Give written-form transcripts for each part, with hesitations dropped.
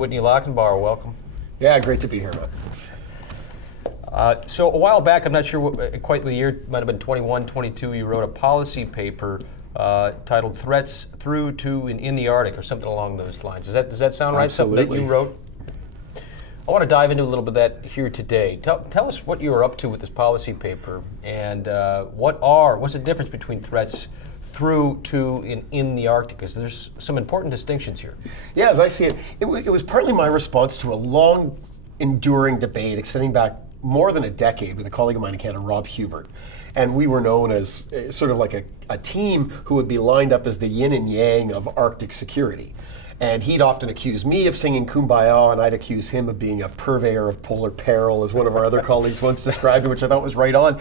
Whitney Lackenbauer, welcome. Yeah, great to be here, Matt. So a while back, I'm not sure quite the year, might have been 21, 22, you wrote a policy paper titled Threats Through to and in the Arctic, or something along those lines. Does that sound right? Absolutely. Something that you wrote? I want to dive into a little bit of that here today. Tell us what you were up to with this policy paper, and what's the difference between threats through to and in the Arctic? Because there's some important distinctions here. Yeah, as I see it, it was partly my response to a long, enduring debate extending back more than a decade with a colleague of mine in Canada, Rob Hubert. And we were known as sort of like a team who would be lined up as the yin and yang of Arctic security. And he'd often accuse me of singing Kumbaya, and I'd accuse him of being a purveyor of polar peril, as one of our other colleagues once described it, which I thought was right on.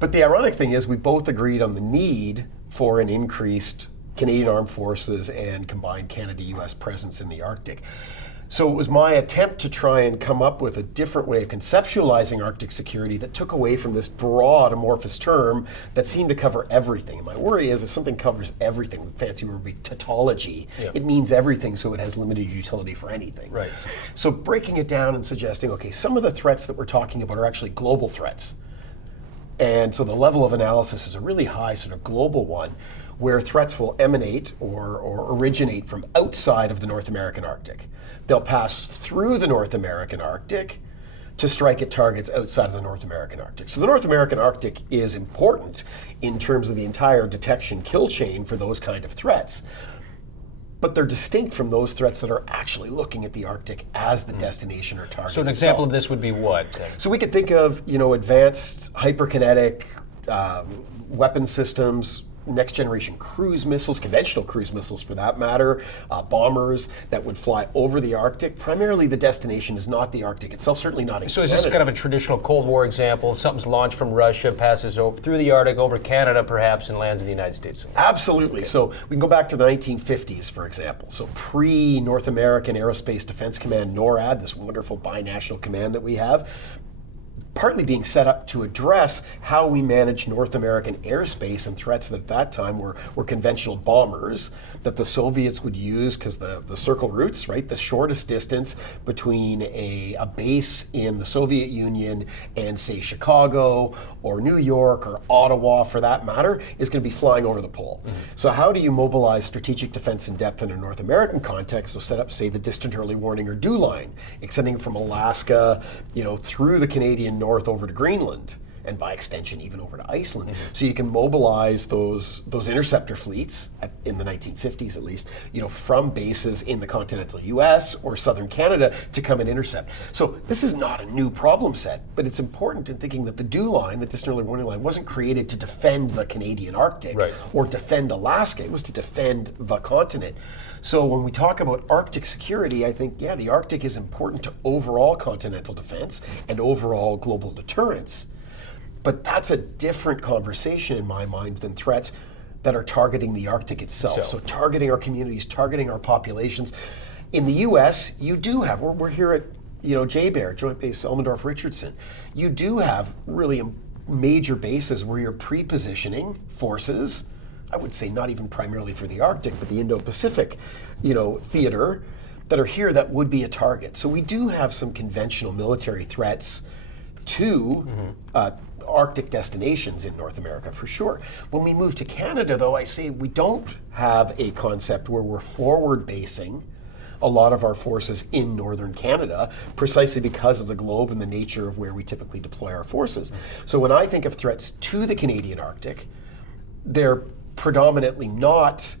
But the ironic thing is we both agreed on the need for an increased Canadian Armed Forces and combined Canada-US presence in the Arctic. So it was my attempt to try and come up with a different way of conceptualizing Arctic security that took away from this broad amorphous term that seemed to cover everything. And my worry is if something covers everything, fancy word would be tautology, it means everything, so it has limited utility for anything. Right. So breaking it down and suggesting, okay, some of the threats that we're talking about are actually global threats. And so the level of analysis is a really high sort of global one where threats will emanate or originate from outside of the North American Arctic. They'll pass through the North American Arctic to strike at targets outside of the North American Arctic. So the North American Arctic is important in terms of the entire detection kill chain for those kind of threats. But they're distinct from those threats that are actually looking at the Arctic as the destination or target. So an example of this would be what? So we could think of, advanced hyperkinetic weapon systems, next generation cruise missiles, conventional cruise missiles for that matter, bombers that would fly over the Arctic. Primarily the destination is not the Arctic itself, certainly not in So Canada. is this kind of a traditional Cold War example? Something's launched from Russia, passes over through the Arctic, over Canada perhaps, and lands in the United States? Absolutely. Okay. So we can go back to the 1950s, for example. So pre-North American Aerospace Defense Command, NORAD, this wonderful binational command that we have, partly being set up to address how we manage North American airspace and threats that at that time were conventional bombers that the Soviets would use because the circle routes, right, the shortest distance between a base in the Soviet Union and say Chicago or New York or Ottawa for that matter is going to be flying over the pole. Mm-hmm. So how do you mobilize strategic defense in depth in a North American context? So set up, say, the Distant Early Warning or DEW line, extending from Alaska, through the Canadian north over to Greenland, and by extension even over to Iceland. Mm-hmm. So you can mobilize those interceptor fleets in the 1950s at least, from bases in the continental US or southern Canada to come and intercept. So this is not a new problem set, but it's important in thinking that the DEW line, the Distant Early Warning line, wasn't created to defend the Canadian Arctic or defend Alaska. It was to defend the continent. So when we talk about Arctic security, I think, the Arctic is important to overall continental defense and overall global deterrence. But that's a different conversation in my mind than threats that are targeting the Arctic itself. So targeting our communities, targeting our populations. In the US, you do have, we're here at JBER, Joint Base Elmendorf-Richardson. You do have really major bases where you're pre-positioning forces, I would say not even primarily for the Arctic, but the Indo-Pacific, theater that are here that would be a target. So we do have some conventional military threats to Arctic destinations in North America for sure. When we move to Canada, though, I say we don't have a concept where we're forward basing a lot of our forces in northern Canada, precisely because of the globe and the nature of where we typically deploy our forces. So when I think of threats to the Canadian Arctic, they're predominantly not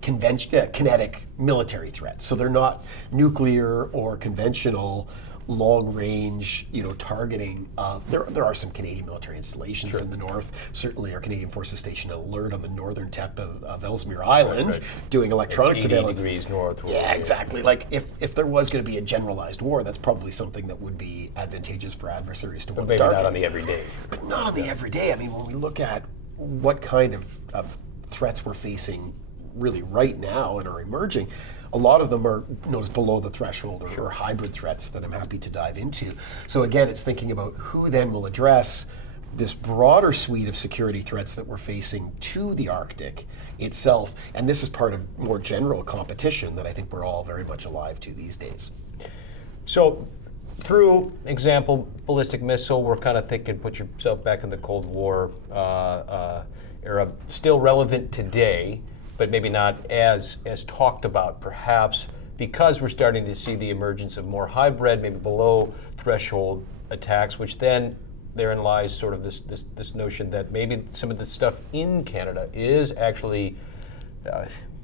kinetic military threats. So they're not nuclear or conventional long-range, targeting. There are some Canadian military installations in the north. Certainly our Canadian Forces stationed at Alert on the northern tip of Ellesmere Island, doing electronic surveillance. 80 degrees north. Yeah, exactly. Like if there was going to be a generalized war, that's probably something that would be advantageous for adversaries to want to target. But maybe not on the everyday. But not on the everyday. I mean, when we look at what kind of threats we're facing really right now and are emerging, a lot of them are below the threshold or hybrid threats that I'm happy to dive into. So again, it's thinking about who then will address this broader suite of security threats that we're facing to the Arctic itself. And this is part of more general competition that I think we're all very much alive to these days. So, through example, ballistic missile, we're kind of thinking, put yourself back in the Cold War era, still relevant today, but maybe not as talked about, perhaps because we're starting to see the emergence of more hybrid, maybe below threshold attacks, which then therein lies sort of this notion that maybe some of the stuff in Canada is actually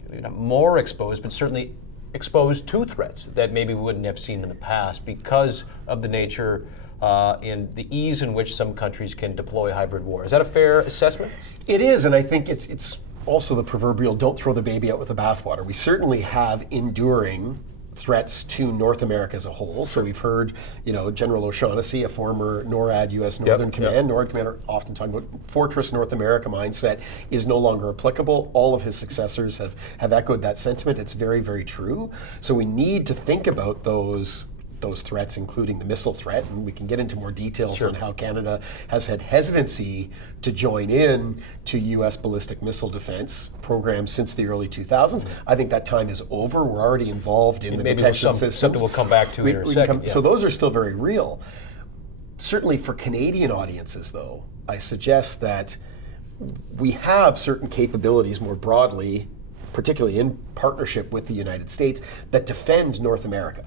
maybe not more exposed, but certainly exposed to threats that maybe we wouldn't have seen in the past because of the nature and the ease in which some countries can deploy hybrid war. Is that a fair assessment? It is, and I think it's also the proverbial don't throw the baby out with the bathwater. We certainly have enduring threats to North America as a whole. So we've heard, General O'Shaughnessy, a former NORAD U.S. Northern Command, NORAD commander, often talking about Fortress North America mindset is no longer applicable. All of his successors have echoed that sentiment. It's very, very true. So we need to think about those threats, including the missile threat, and we can get into more details on how Canada has had hesitancy to join in to U.S. ballistic missile defense programs since the early 2000s. I think that time is over. We're already involved in the detection systems. Something we'll come back to in a second. So those are still very real. Certainly for Canadian audiences, though, I suggest that we have certain capabilities more broadly, particularly in partnership with the United States, that defend North America.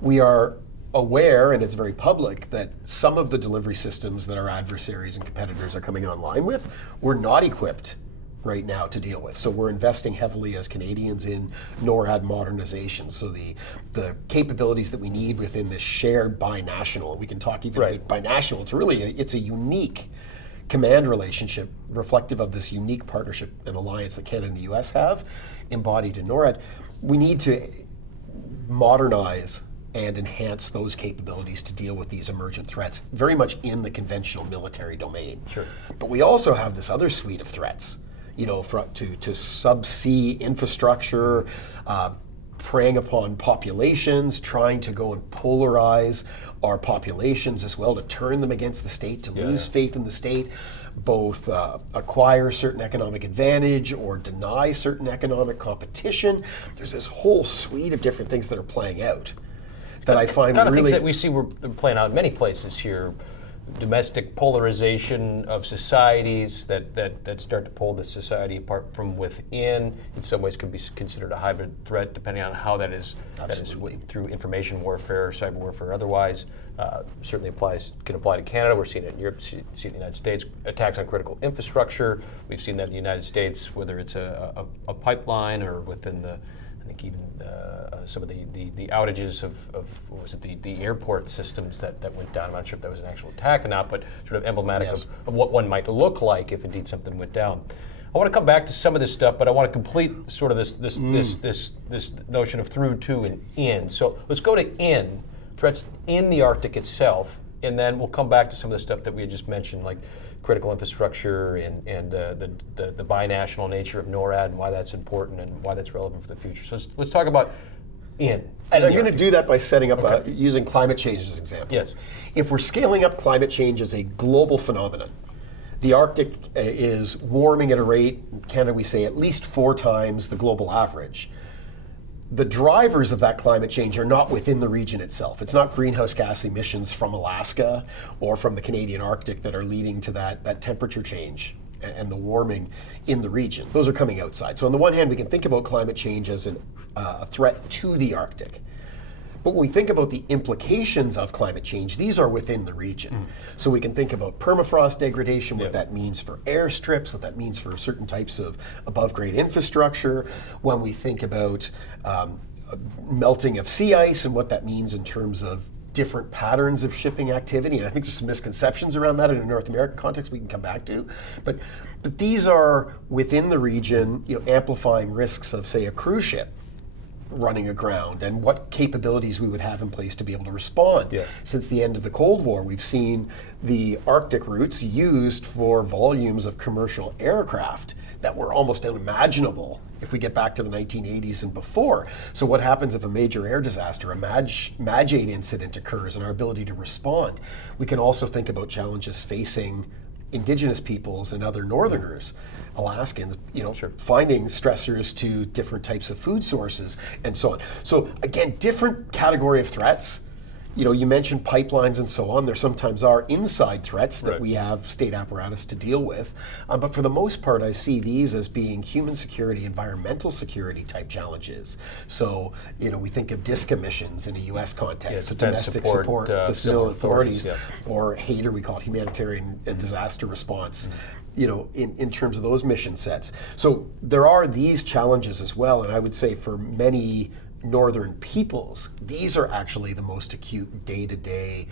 We are aware, and it's very public, that some of the delivery systems that our adversaries and competitors are coming online with, we're not equipped right now to deal with. So we're investing heavily as Canadians in NORAD modernization. So the capabilities that we need within this shared binational, we can talk even about binational, it's a unique command relationship reflective of this unique partnership and alliance that Canada and the US have embodied in NORAD. We need to modernize and enhance those capabilities to deal with these emergent threats, very much in the conventional military domain. Sure. But we also have this other suite of threats, to subsea infrastructure, preying upon populations, trying to go and polarize our populations as well, to turn them against the state, to lose faith in the state, both acquire certain economic advantage or deny certain economic competition. There's this whole suite of different things that are playing out that I find kind of really... things that we see we're playing out in many places here. Domestic polarization of societies that start to pull the society apart from within, in some ways could be considered a hybrid threat, depending on how that is through information warfare, cyber warfare, otherwise. Certainly can apply to Canada. We're seeing it in Europe, see it in the United States. Attacks on critical infrastructure. We've seen that in the United States, whether it's a pipeline or within the, I think even some of the outages of what was it, the airport systems that went down. I'm not sure if that was an actual attack or not, but sort of emblematic of what one might look like if indeed something went down. I want to come back to some of this stuff, but I want to complete sort of this notion of through, to, and in. So let's go to in, threats in the Arctic itself, and then we'll come back to some of the stuff that we had just mentioned, like critical infrastructure and the binational nature of NORAD and why that's important and why that's relevant for the future. So let's talk about in. And I'm going to do that by setting up using climate change as an example. Yes. If we're scaling up climate change as a global phenomenon, the Arctic is warming at a rate, in Canada we say at least 4 times the global average. The drivers of that climate change are not within the region itself. It's not greenhouse gas emissions from Alaska or from the Canadian Arctic that are leading to that temperature change and the warming in the region. Those are coming outside. So on the one hand, we can think about climate change as a threat to the Arctic. But when we think about the implications of climate change, these are within the region. So we can think about permafrost degradation, what that means for airstrips, what that means for certain types of above-grade infrastructure. When we think about melting of sea ice and what that means in terms of different patterns of shipping activity. And I think there's some misconceptions around that in a North American context we can come back to. But these are within the region, amplifying risks of, say, a cruise ship running aground and what capabilities we would have in place to be able to respond. Since the end of the Cold War, we've seen the Arctic routes used for volumes of commercial aircraft that were almost unimaginable if we get back to the 1980s and before. So what happens if a major air disaster, a MAG 8 incident occurs, and our ability to respond? We can also think about challenges facing indigenous peoples and other northerners, Alaskans, finding stressors to different types of food sources and so on. So again, different category of threats. You mentioned pipelines and so on. There sometimes are inside threats that we have state apparatus to deal with. But for the most part, I see these as being human security, environmental security type challenges. So, we think of DISC emissions in a U.S. context, so domestic support to civil authorities, or HADR, we call it humanitarian and disaster response. In terms of those mission sets. So there are these challenges as well, and I would say for many northern peoples, these are actually the most acute day-to-day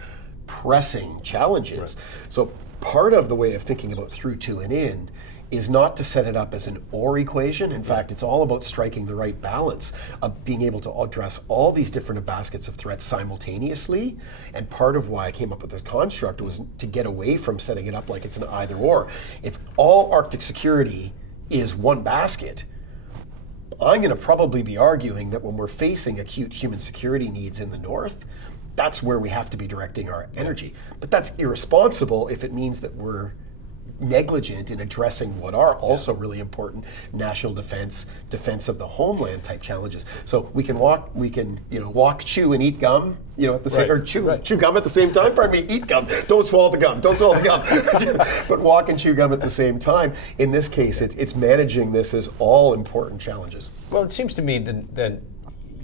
pressing challenges. So part of the way of thinking about through, to, and in is not to set it up as an or equation. In fact, it's all about striking the right balance of being able to address all these different baskets of threats simultaneously. And part of why I came up with this construct was to get away from setting it up like it's an either or. If all Arctic security is one basket, I'm going to probably be arguing that when we're facing acute human security needs in the north, that's where we have to be directing our energy. But that's irresponsible if it means that we're negligent in addressing what are also really important national defense of the homeland type challenges. So we can walk, chew and eat gum, at the same, or chew gum at the same time. Pardon me, eat gum. Don't swallow the gum. Don't swallow the gum. But walk and chew gum at the same time. In this case, it's managing this as all important challenges. Well, it seems to me that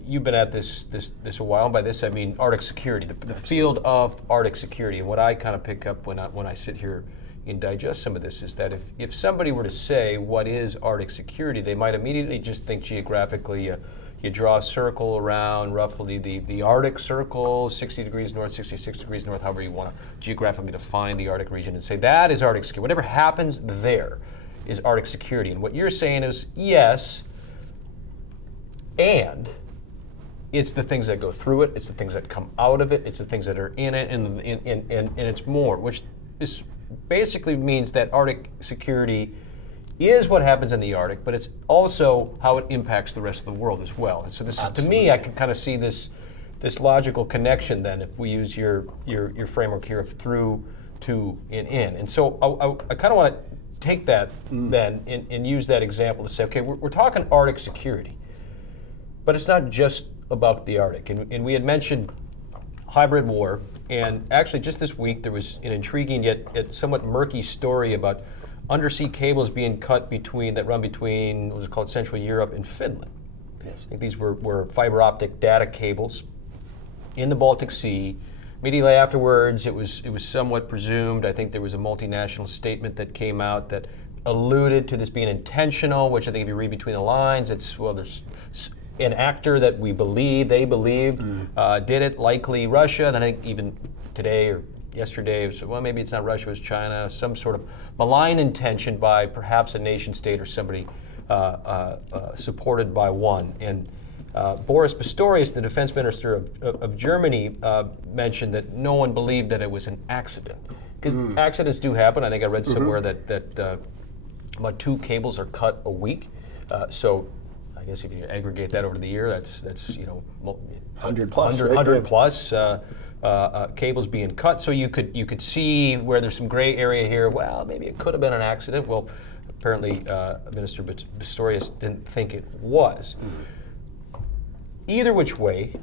you've been at this a while. And by this, I mean Arctic security, the field of Arctic security. And what I kind of pick up when I sit here and digest some of this is that if somebody were to say what is Arctic security, they might immediately just think geographically. You draw a circle around roughly the Arctic Circle, 60 degrees north, 66 degrees north, however you want to geographically define the Arctic region, and say that is Arctic security. Whatever happens there is Arctic security. And what you're saying is yes, and it's the things that go through it, it's the things that come out of it, it's the things that are in it, and it's more, which is basically means that Arctic security is what happens in the Arctic, but it's also how it impacts the rest of the world as well. And so this is, to me, I can kind of see this logical connection then if we use your framework here of through, to, and in. And so I kind of want to take that then and use that example to say, okay, we're talking Arctic security, but it's not just about the Arctic. And we had mentioned hybrid war, and actually just this week there was an intriguing yet somewhat murky story about undersea cables being cut that run between what was called Central Europe and Finland. Yes. I think these were fiber optic data cables in the Baltic Sea. Immediately afterwards, it was somewhat presumed. I think there was a multinational statement that came out that alluded to this being intentional, which I think if you read between the lines, there's an actor that they believed did it, likely Russia. Then I think even today or yesterday, it was, well, maybe it's not Russia, it was China, some sort of malign intention by perhaps a nation state or somebody supported by one. And Boris Pistorius, the defense minister of Germany, mentioned that no one believed that it was an accident. Because accidents do happen. I think I read somewhere that about 2 cables are cut a week. So I guess if you aggregate that over the year, that's 100 plus, 100 plus cables being cut. So you could see where there's some gray area here. Well, maybe it could have been an accident. Well, apparently Minister Pistorius didn't think it was. Either which way,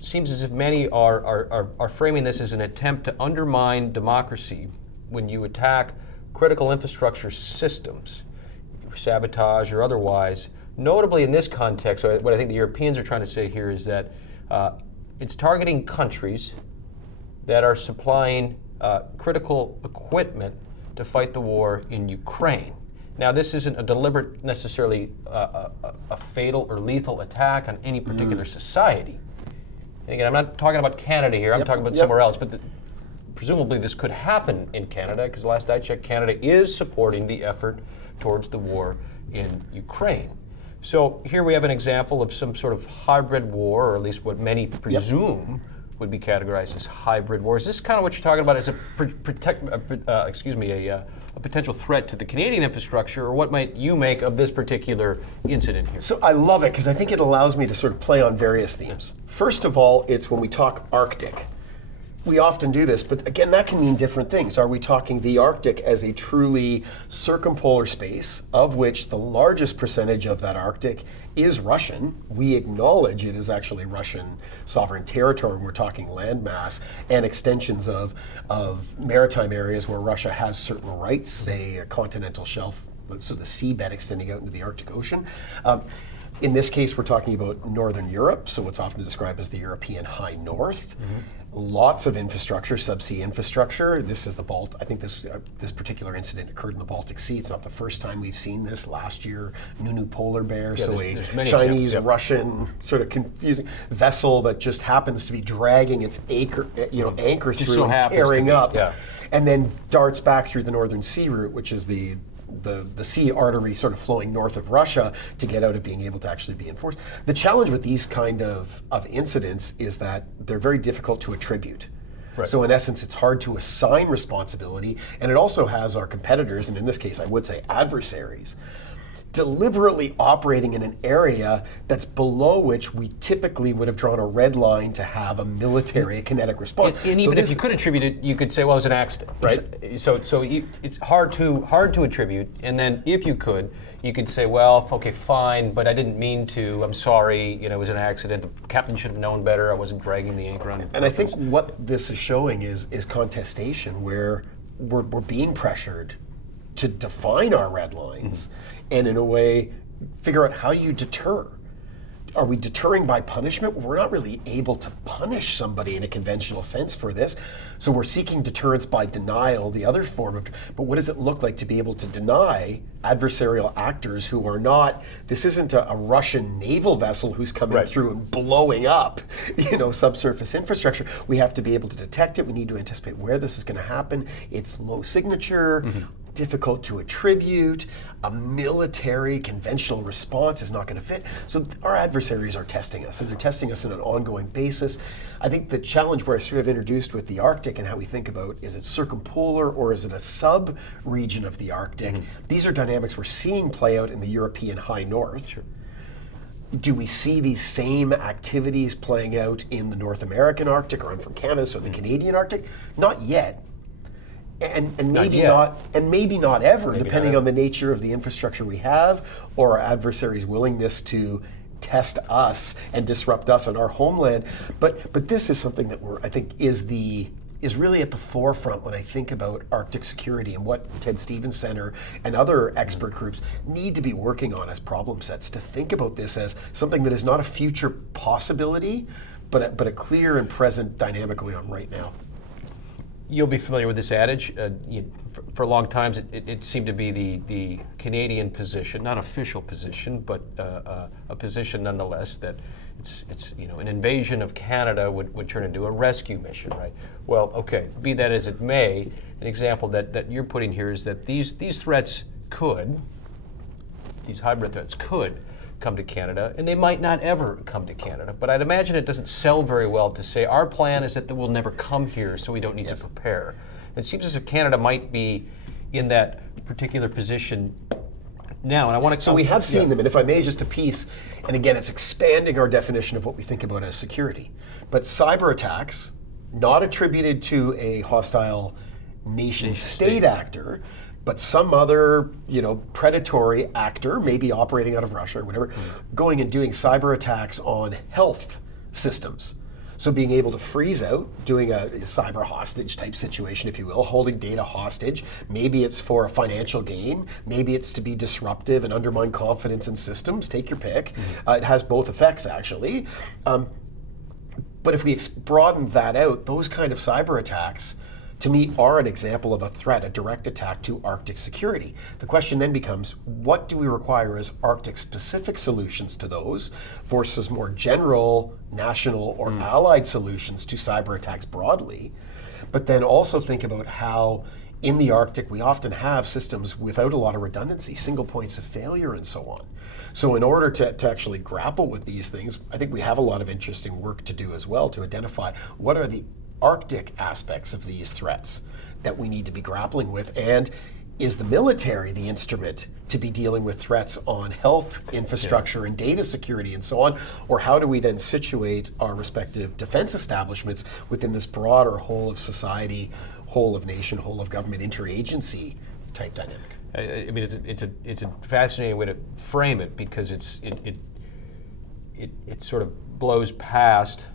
seems as if many are framing this as an attempt to undermine democracy when you attack critical infrastructure systems, sabotage or otherwise. Notably in this context, what I think the Europeans are trying to say here is that it's targeting countries that are supplying critical equipment to fight the war in Ukraine. Now, this isn't a deliberate, necessarily a fatal or lethal attack on any particular society. And again, I'm not talking about Canada here, I'm talking about somewhere else, but presumably this could happen in Canada, because last I checked, Canada is supporting the effort towards the war in Ukraine. So here we have an example of some sort of hybrid war, or at least what many presume would be categorized as hybrid war. Is this kind of what you're talking about as a potential threat to the Canadian infrastructure, or what might you make of this particular incident here? So I love it, because I think it allows me to sort of play on various themes. First of all, it's when we talk Arctic. We often do this, but again, that can mean different things. Are we talking the Arctic as a truly circumpolar space, of which the largest percentage of that Arctic is Russian? We acknowledge it is actually Russian sovereign territory when we're talking landmass and extensions of maritime areas where Russia has certain rights, say a continental shelf, so the seabed extending out into the Arctic Ocean. In this case, we're talking about Northern Europe, so what's often described as the European High North. Lots of infrastructure, subsea infrastructure. This is the I think this particular incident occurred in the Baltic Sea. It's not the first time we've seen this. Last year, Nunu polar bear, so there's a Chinese-Russian sort of confusing vessel that just happens to be dragging its anchor through and tearing up, and then darts back through the Northern Sea route, which is the sea artery sort of flowing north of Russia to get out of being able to actually be enforced. The challenge with these kind of incidents is that they're very difficult to attribute. Right. So in essence, it's hard to assign responsibility, and it also has our competitors, and in this case I would say adversaries, deliberately operating in an area that's below which we typically would have drawn a red line to have a military, a kinetic response. And even if you could attribute it, you could say, well, it was an accident, right? It's hard to attribute, and then if you could, you could say, well, okay, fine, but I didn't mean to. I'm sorry. It was an accident. The captain should have known better. I wasn't dragging the anchor on. And I think what this is showing is contestation, where we're being pressured to define our red lines, and in a way, figure out how you deter. Are we deterring by punishment? We're not really able to punish somebody in a conventional sense for this. So we're seeking deterrence by denial, the other form of, but what does it look like to be able to deny adversarial actors who are not, this isn't a Russian naval vessel who's coming through and blowing up, subsurface infrastructure. We have to be able to detect it. We need to anticipate where this is going to happen. It's low signature, difficult to attribute. A military conventional response is not going to fit. So our adversaries are testing us, and they're testing us on an ongoing basis. I think the challenge where I sort of introduced with the Arctic and how we think about, is it circumpolar or is it a sub-region of the Arctic? These are dynamics we're seeing play out in the European High North. Sure. Do we see these same activities playing out in the North American Arctic, or I'm from Canada, so the Canadian Arctic? Not yet. And maybe not ever, depending on the nature of the infrastructure we have, or our adversaries' willingness to test us and disrupt us on our homeland. But this is something that I think is really at the forefront when I think about Arctic security, and what Ted Stevens Center and other expert groups need to be working on as problem sets, to think about this as something that is not a future possibility, but a clear and present dynamic going on right now. You'll be familiar with this adage. For long times, it seemed to be the Canadian position, not official position, but a position nonetheless, that it's an invasion of Canada would turn into a rescue mission, right? Well, okay, be that as it may, an example that you're putting here is that these threats these hybrid threats could come to Canada, and they might not ever come to Canada. But I'd imagine it doesn't sell very well to say our plan is that they will never come here, so we don't need to prepare. It seems as if Canada might be in that particular position now, and I want to. So we have seen them, and if I may, just a piece, and again, it's expanding our definition of what we think about as security. But cyber attacks, not attributed to a hostile nation-state actor, but some other, predatory actor, maybe operating out of Russia or whatever, going and doing cyber attacks on health systems. So being able to freeze out, doing a cyber hostage type situation, if you will, holding data hostage. Maybe it's for a financial gain. Maybe it's to be disruptive and undermine confidence in systems. Take your pick. It has both effects, actually. But if we broaden that out, those kind of cyber attacks, to me, are an example of a threat, a direct attack to Arctic security. The question then becomes, what do we require as Arctic-specific solutions to those versus more general, national, or allied solutions to cyber attacks broadly? But then also think about how in the Arctic we often have systems without a lot of redundancy, single points of failure and so on. So in order to actually grapple with these things, I think we have a lot of interesting work to do as well to identify what are the Arctic aspects of these threats that we need to be grappling with, and is the military the instrument to be dealing with threats on health infrastructure and data security and so on? Or how do we then situate our respective defense establishments within this broader whole of society, whole of nation, whole of government, interagency type dynamic? I mean, it's a fascinating way to frame it, because it sort of blows past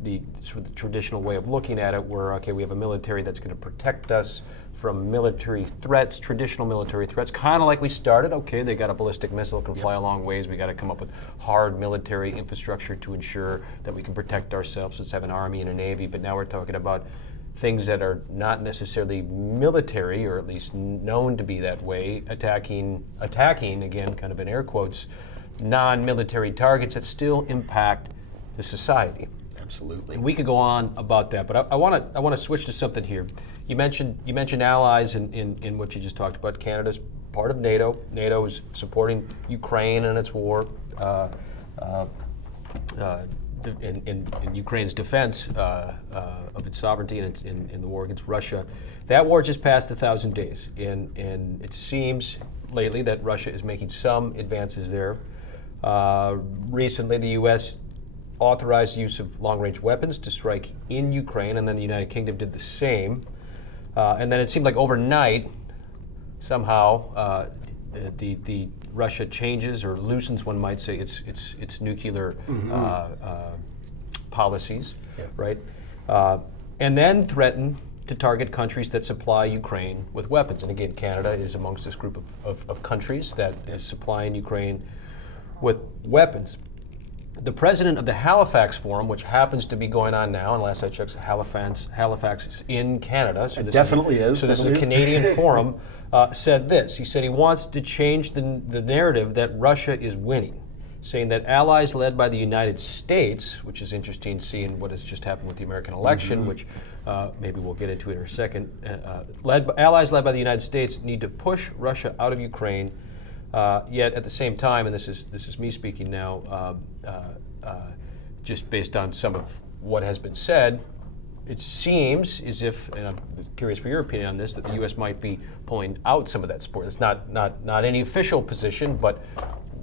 the sort of the traditional way of looking at it, where we have a military that's going to protect us from military threats, traditional military threats, kind of like we started. Okay, they got a ballistic missile, can fly a long ways. We got to come up with hard military infrastructure to ensure that we can protect ourselves. Let's have an army and a navy. But now we're talking about things that are not necessarily military, or at least known to be that way, attacking again, kind of in air quotes, non-military targets that still impact the society. Absolutely. And we could go on about that, but I want to switch to something here. You mentioned allies in what you just talked about. Canada's part of NATO. NATO is supporting Ukraine in its war, in Ukraine's defense of its sovereignty and in the war against Russia. That war just passed 1,000 days, and it seems lately that Russia is making some advances there. Recently, the U.S. authorized use of long-range weapons to strike in Ukraine, and then the United Kingdom did the same. And then it seemed like overnight, somehow, the Russia changes or loosens, one might say, its nuclear policies, right? And then threaten to target countries that supply Ukraine with weapons. And again, Canada is amongst this group of countries that is supplying Ukraine with weapons. The president of the Halifax Forum, which happens to be going on now, and last I checked, Halifax is in Canada. So this So this is a Canadian forum. Said this. He said he wants to change the narrative that Russia is winning, saying that allies led by the United States, which is interesting seeing what has just happened with the American election, which maybe we'll get into it in a second, allies led by the United States need to push Russia out of Ukraine. Yet at the same time, and this is me speaking now, just based on some of what has been said, it seems as if, and I'm curious for your opinion on this, that the U.S. might be pulling out some of that support. It's not any official position, but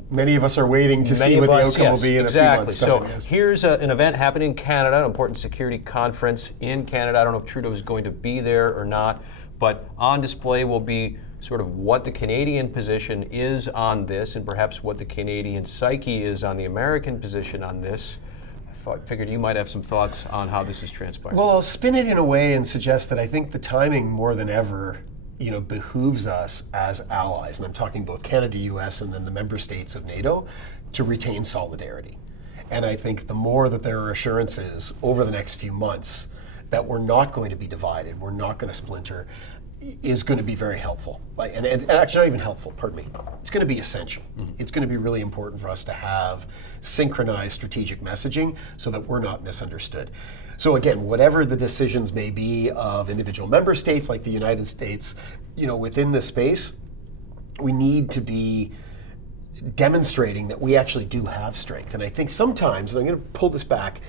many of us are waiting to see what the outcome will be in a few months' time. So here's an event happening in Canada, an important security conference in Canada. I don't know if Trudeau is going to be there or not, but on display will be sort of what the Canadian position is on this, and perhaps what the Canadian psyche is on the American position on this. I figured you might have some thoughts on how this is transpiring. Well, I'll spin it in a way and suggest that I think the timing more than ever, behooves us as allies, and I'm talking both Canada, U.S., and then the member states of NATO, to retain solidarity. And I think the more that there are assurances over the next few months that we're not going to be divided, we're not going to splinter, is going to be very helpful. And actually not even helpful, pardon me. It's going to be essential. It's going to be really important for us to have synchronized strategic messaging so that we're not misunderstood. So again, whatever the decisions may be of individual member states like the United States, within this space, we need to be demonstrating that we actually do have strength. And I think sometimes, and I'm going to pull this back,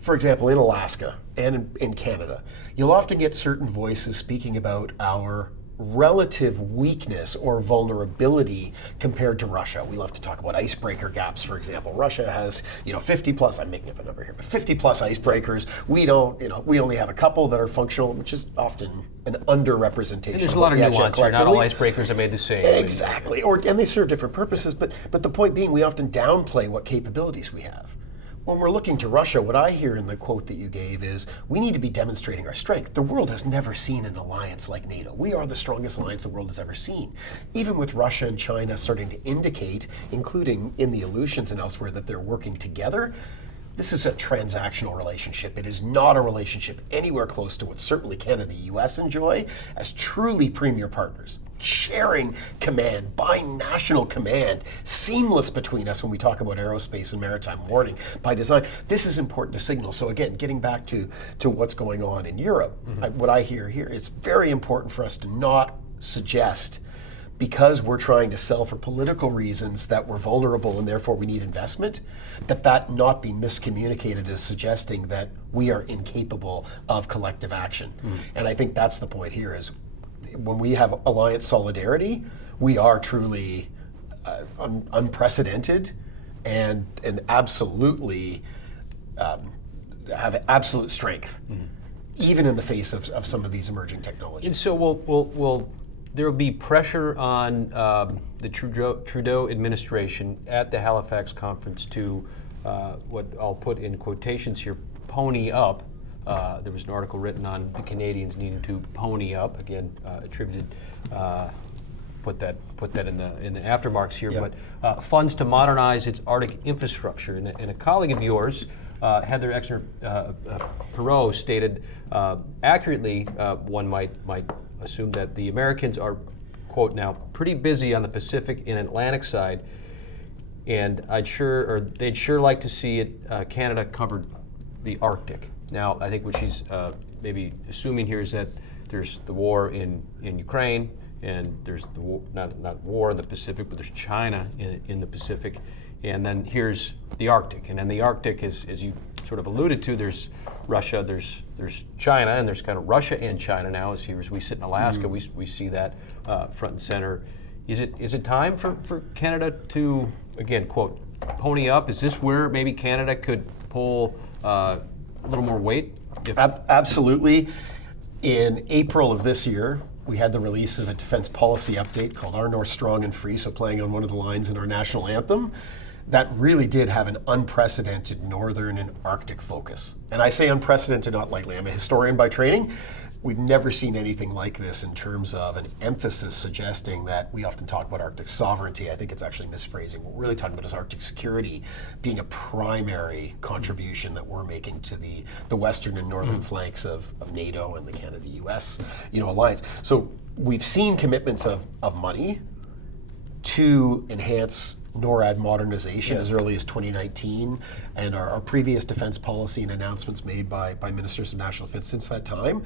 for example, in Alaska and in Canada, you'll often get certain voices speaking about our relative weakness or vulnerability compared to Russia. We love to talk about icebreaker gaps, for example. Russia has, 50 plus, I'm making up a number here, but 50 plus icebreakers. We don't, we only have a couple that are functional, which is often an underrepresentation. And there's a lot of nuance here. Not all icebreakers are made the same. Exactly, and they serve different purposes, but the point being, we often downplay what capabilities we have. When we're looking to Russia, what I hear in the quote that you gave is, we need to be demonstrating our strength. The world has never seen an alliance like NATO. We are the strongest alliance the world has ever seen. Even with Russia and China starting to indicate, including in the Aleutians and elsewhere, that they're working together, this is a transactional relationship. It is not a relationship anywhere close to what certainly Canada and the U.S. enjoy as truly premier partners. Sharing command, binational command, seamless between us when we talk about aerospace and maritime warning by design. This is important to signal. So again, getting back to what's going on in Europe, what I hear here is very important for us to not suggest, because we're trying to sell for political reasons that we're vulnerable and therefore we need investment, that not be miscommunicated as suggesting that we are incapable of collective action. And I think that's the point here is, when we have alliance solidarity, we are truly unprecedented and absolutely have absolute strength, even in the face of some of these emerging technologies. And so there will be pressure on the Trudeau administration at the Halifax conference to what I'll put in quotations here, pony up. There was an article written on the Canadians needing to pony up, again attributed. Put that in the aftermarks here, Yep. but funds to modernize its Arctic infrastructure. And a colleague of yours, Heather Exner-Perot, stated accurately, one might assume that the Americans are, quote now, pretty busy on the Pacific and Atlantic side, and they'd sure like to see it Canada covered the Arctic. Now, I think what she's maybe assuming here is that there's the war in Ukraine, and there's the war, not war in the Pacific, but there's China in the Pacific, and then here's the Arctic. And then the Arctic is, as you sort of alluded to, there's Russia, there's China, and there's kind of Russia and China now. As we sit in Alaska, we see that front and center. Is it time for Canada to, again, quote, pony up? Is this where maybe Canada could pull a little more weight? Absolutely. In April of this year, we had the release of a defense policy update called Our North Strong and Free, so playing on one of the lines in our national anthem. That really did have an unprecedented northern and Arctic focus. And I say unprecedented not lightly. I'm a historian by training. We've never seen anything like this in terms of an emphasis suggesting that we often talk about Arctic sovereignty. I think it's actually misphrasing. What we're really talking about is Arctic security being a primary contribution that we're making to the western and northern flanks of NATO and the Canada-US alliance. So we've seen commitments of money to enhance NORAD modernization as early as 2019, and our previous defense policy and announcements made by ministers of national defense since that time.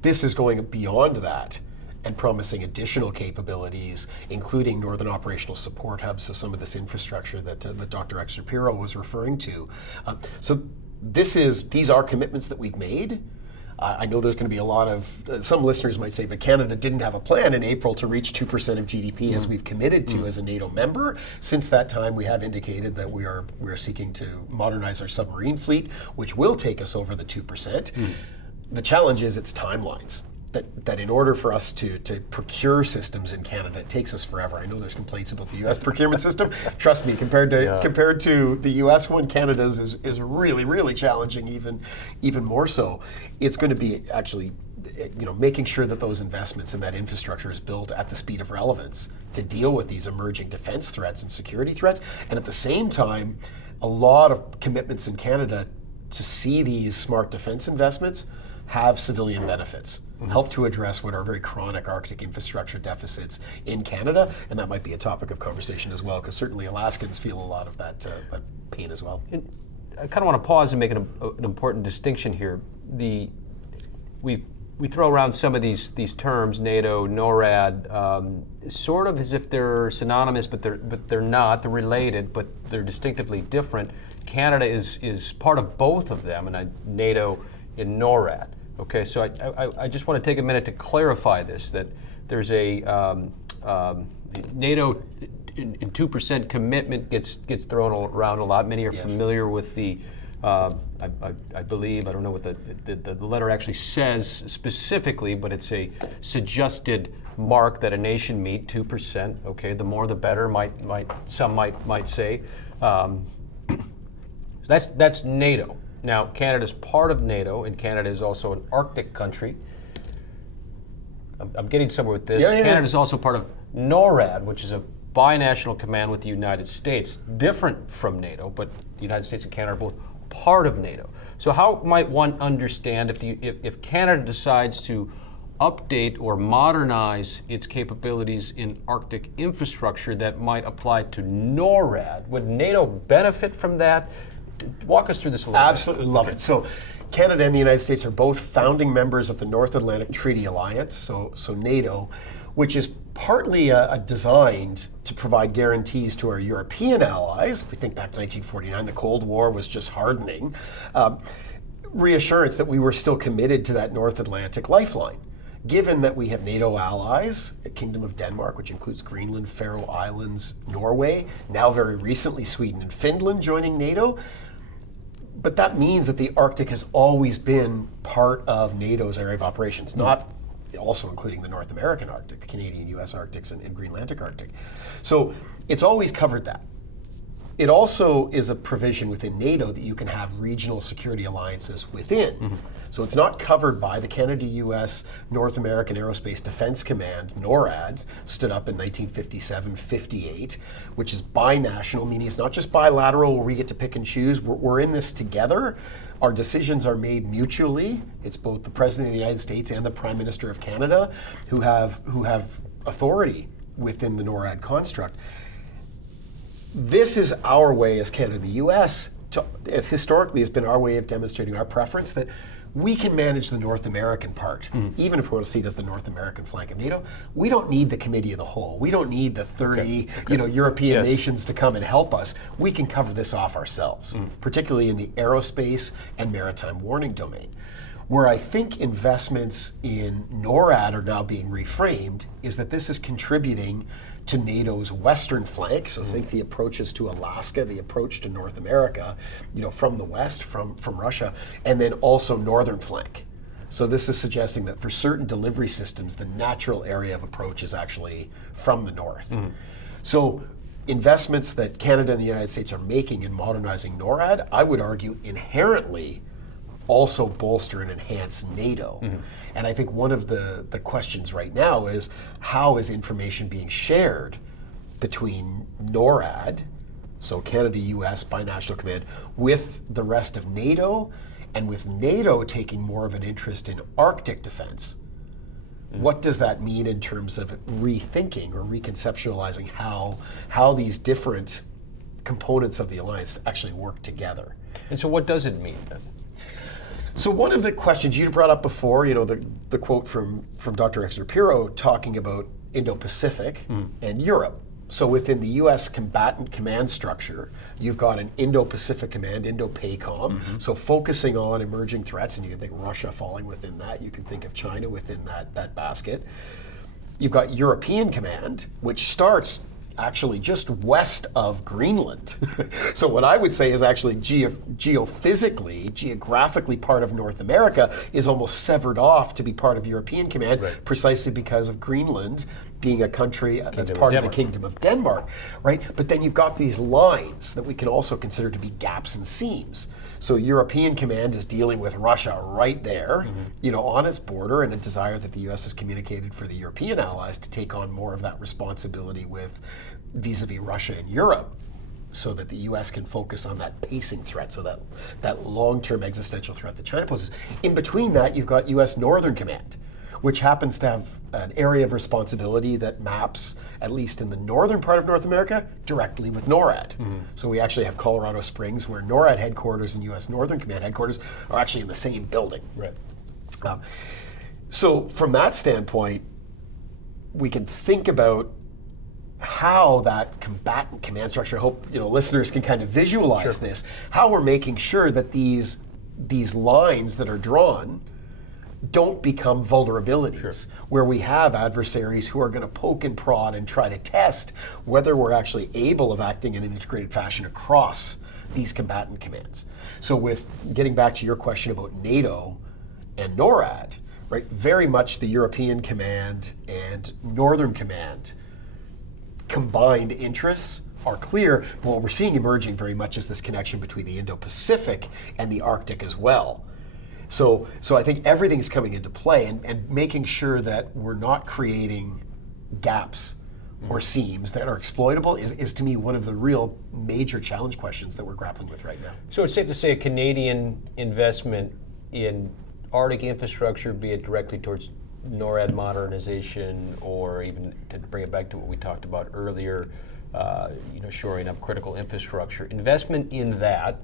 This is going beyond that and promising additional capabilities, including Northern Operational Support Hubs, so some of this infrastructure that Dr. Exner-Perot was referring to. So these are commitments that we've made. I know there's going to be a lot of, some listeners might say, but Canada didn't have a plan in April to reach 2% of GDP as we've committed to as a NATO member. Since that time, we have indicated that we are seeking to modernize our submarine fleet, which will take us over the 2%. The challenge is its timelines. That in order for us to procure systems in Canada, it takes us forever. I know there's complaints about the U.S. procurement system. Trust me, compared to the U.S. one, Canada's is really, really challenging, even more so. It's going to be actually, making sure that those investments in that infrastructure is built at the speed of relevance to deal with these emerging defense threats and security threats, and at the same time, a lot of commitments in Canada to see these smart defense investments have civilian benefits, help to address what are very chronic Arctic infrastructure deficits in Canada, and that might be a topic of conversation as well, because certainly Alaskans feel a lot of that pain as well. And I kind of want to pause and make an important distinction here. We throw around some of these terms, NATO, NORAD, sort of as if they're synonymous, but they're not. They're related, but they're distinctively different. Canada is part of both of them, and NATO and NORAD. Okay, so I just want to take a minute to clarify this, that there's a NATO in 2% commitment gets thrown around a lot. Many are familiar with the, I believe, I don't know what the letter actually says specifically, but it's a suggested mark that a nation meet, 2%. Okay, the more the better, some might say. That's NATO. Now, Canada's part of NATO, and Canada is also an Arctic country. I'm getting somewhere with this. Canada's also part of NORAD, which is a binational command with the United States, different from NATO, but the United States and Canada are both part of NATO. So how might one understand if Canada decides to update or modernize its capabilities in Arctic infrastructure that might apply to NORAD? Would NATO benefit from that? Walk us through this a little bit. Absolutely love it. So Canada and the United States are both founding members of the North Atlantic Treaty Alliance, so NATO, which is partly designed to provide guarantees to our European allies. If we think back to 1949, the Cold War was just hardening. Reassurance that we were still committed to that North Atlantic lifeline. given that we have NATO allies, the Kingdom of Denmark, which includes Greenland, Faroe Islands, Norway, now very recently Sweden and Finland joining NATO, but that means that the Arctic has always been part of NATO's area of operations, not also including the North American Arctic, the Canadian, US Arctics, and Greenlandic Arctic. So it's always covered that. It also is a provision within NATO that you can have regional security alliances within. So it's not covered by the Canada-US North American Aerospace Defense Command, NORAD, stood up in 1957-58, which is binational, meaning it's not just bilateral where we get to pick and choose. We're in this together. Our decisions are made mutually. It's both the President of the United States and the Prime Minister of Canada who have authority within the NORAD construct. This is our way as Canada and the US, it historically has been our way of demonstrating our preference that we can manage the North American part, even if we want to see it as the North American flank of NATO. We don't need the Committee of the Whole. We don't need the 30 European nations to come and help us. We can cover this off ourselves, particularly in the aerospace and maritime warning domain. Where I think investments in NORAD are now being reframed is that this is contributing to NATO's western flank. So think the approaches to Alaska, the approach to North America, from the west, from Russia, and then also northern flank. So this is suggesting that for certain delivery systems, the natural area of approach is actually from the north. So investments that Canada and the United States are making in modernizing NORAD, I would argue inherently also bolster and enhance NATO. And I think one of the questions right now is how is information being shared between NORAD, so Canada-US binational command, with the rest of NATO, and with NATO taking more of an interest in Arctic defense. What does that mean in terms of rethinking or reconceptualizing how these different components of the alliance actually work together? And so what does it mean then? So one of the questions you brought up before, the quote from Dr. Exeter Pirro talking about Indo-Pacific and Europe. So within the U.S. combatant command structure, you've got an Indo-Pacific command, Indo-PACOM, so focusing on emerging threats, and you can think Russia falling within that, you can think of China within that basket. You've got European command, which starts actually just west of Greenland. So what I would say is actually geophysically, geographically part of North America is almost severed off to be part of European command, precisely because of Greenland being a country that's part of the Kingdom of Denmark, right? But then you've got these lines that we can also consider to be gaps and seams. So European command is dealing with Russia right there, on its border, and a desire that the U.S. has communicated for the European allies to take on more of that responsibility with vis-a-vis Russia and Europe, so that the U.S. can focus on that pacing threat, so that long-term existential threat that China poses. In between that, you've got U.S. Northern Command, which happens to have an area of responsibility that maps, at least in the northern part of North America, directly with NORAD. So we actually have Colorado Springs, where NORAD headquarters and U.S. Northern Command headquarters are actually in the same building. So from that standpoint, we can think about how that combatant command structure, I hope listeners can kind of visualize this, how we're making sure that these lines that are drawn don't become vulnerabilities, where we have adversaries who are going to poke and prod and try to test whether we're actually able of acting in an integrated fashion across these combatant commands. So with getting back to your question about NATO and NORAD, right, very much the European Command and Northern Command combined interests are clear, but what we're seeing emerging very much is this connection between the Indo-Pacific and the Arctic as well. So I think everything's coming into play, and making sure that we're not creating gaps or seams that are exploitable is to me one of the real major challenge questions that we're grappling with right now. So it's safe to say a Canadian investment in Arctic infrastructure, be it directly towards NORAD modernization, or even to bring it back to what we talked about earlier, shoring up critical infrastructure, investment in that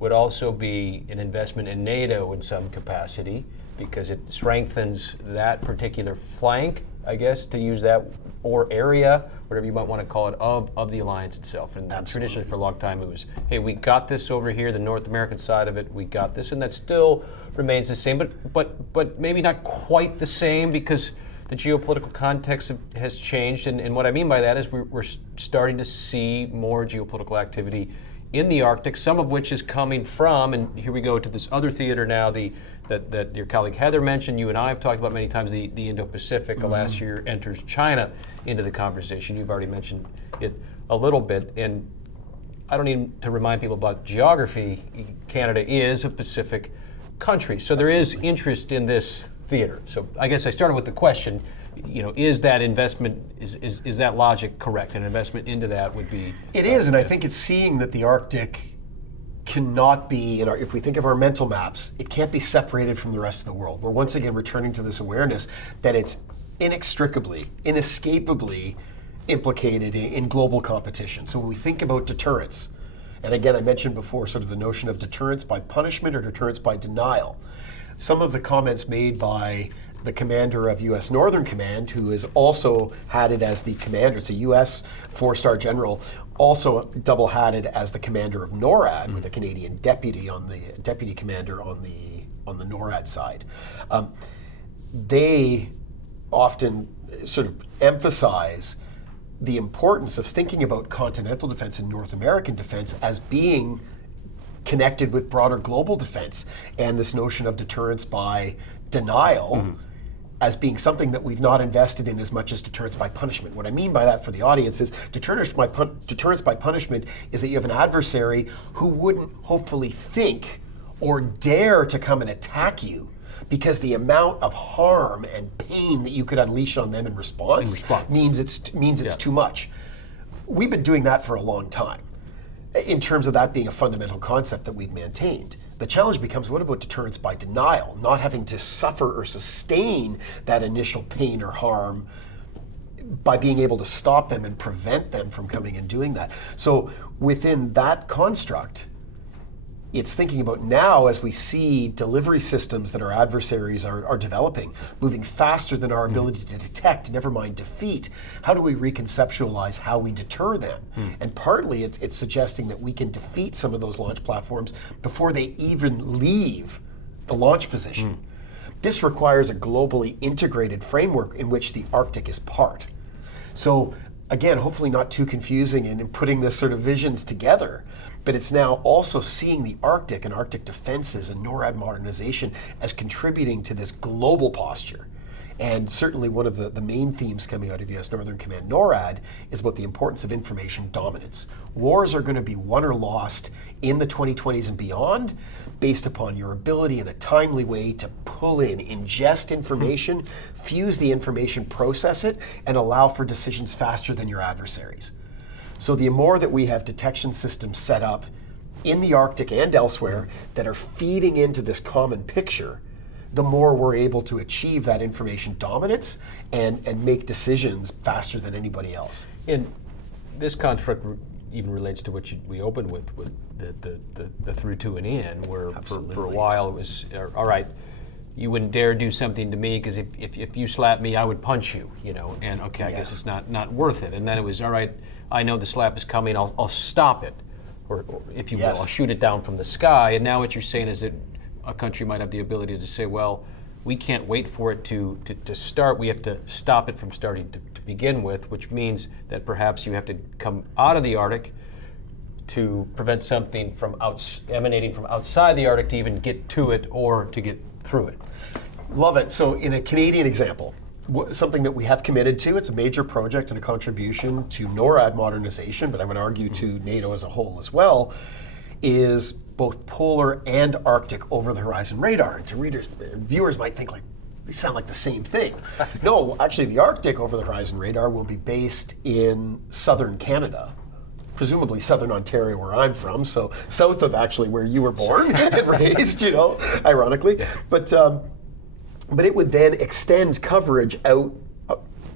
would also be an investment in NATO in some capacity, because it strengthens that particular flank I guess, to use that, or area, whatever you might want to call it, of the alliance itself. And traditionally for a long time it was, hey, we got this over here, the North American side of it, we got this, and that still remains the same, but maybe not quite the same because the geopolitical context has changed. And what I mean by that is we're starting to see more geopolitical activity in the Arctic, some of which is coming from, and here we go to this other theater now, that your colleague Heather mentioned, you and I have talked about many times, the Indo-Pacific. Last year enters China into the conversation. You've already mentioned it a little bit, and I don't need to remind people about geography. Canada is a Pacific country, so there is interest in this theater. So I guess I started with the question, is that investment, is that logic correct? An investment into that would be... It is, and I think it's seeing that the Arctic cannot be, if we think of our mental maps, it can't be separated from the rest of the world. We're once again returning to this awareness that it's inextricably, inescapably implicated in global competition. So when we think about deterrence, and again, I mentioned before sort of the notion of deterrence by punishment or deterrence by denial. Some of the comments made by the commander of U.S. Northern Command, who has also had it as the commander, it's a U.S. four-star general, also double-hatted as the commander of NORAD, with a Canadian deputy commander on the NORAD side. They often sort of emphasize the importance of thinking about continental defense and North American defense as being connected with broader global defense, and this notion of deterrence by denial as being something that we've not invested in as much as deterrence by punishment. What I mean by that for the audience is deterrence by punishment is that you have an adversary who wouldn't hopefully think or dare to come and attack you because the amount of harm and pain that you could unleash on them in response means it's too much. We've been doing that for a long time, in terms of that being a fundamental concept that we've maintained. The challenge becomes, what about deterrence by denial? Not having to suffer or sustain that initial pain or harm by being able to stop them and prevent them from coming and doing that. So within that construct, it's thinking about now as we see delivery systems that our adversaries are developing, moving faster than our ability to detect, never mind defeat, how do we reconceptualize how we deter them? And partly it's suggesting that we can defeat some of those launch platforms before they even leave the launch position. This requires a globally integrated framework in which the Arctic is part. So again, hopefully not too confusing in putting this sort of visions together, but it's now also seeing the Arctic and Arctic defenses and NORAD modernization as contributing to this global posture. And certainly one of the main themes coming out of U.S. Northern Command NORAD is about the importance of information dominance. Wars are going to be won or lost in the 2020s and beyond based upon your ability in a timely way to pull in, ingest information, fuse the information, process it, and allow for decisions faster than your adversaries. So the more that we have detection systems set up in the Arctic and elsewhere that are feeding into this common picture, the more we're able to achieve that information dominance and make decisions faster than anybody else. And this construct even relates to what we opened with the through to and in, where for a while it was, all right, you wouldn't dare do something to me because if you slap me, I would punch you, and okay, I guess it's not worth it. And then it was, all right, I know the slap is coming, I'll stop it, or if you will, I'll shoot it down from the sky. And now what you're saying is that a country might have the ability to say, well, we can't wait for it to start, we have to stop it from starting to begin with, which means that perhaps you have to come out of the Arctic to prevent something from emanating from outside the Arctic to even get to it or to get through it. Love it. So in a Canadian example, something that we have committed to, it's a major project and a contribution to NORAD modernization, but I would argue to NATO as a whole as well, is both polar and Arctic over-the-horizon radar. And to viewers might think they sound like the same thing. No, actually the Arctic over-the-horizon radar will be based in southern Canada, presumably southern Ontario where I'm from, so south of actually where you were born and raised, ironically. But it would then extend coverage out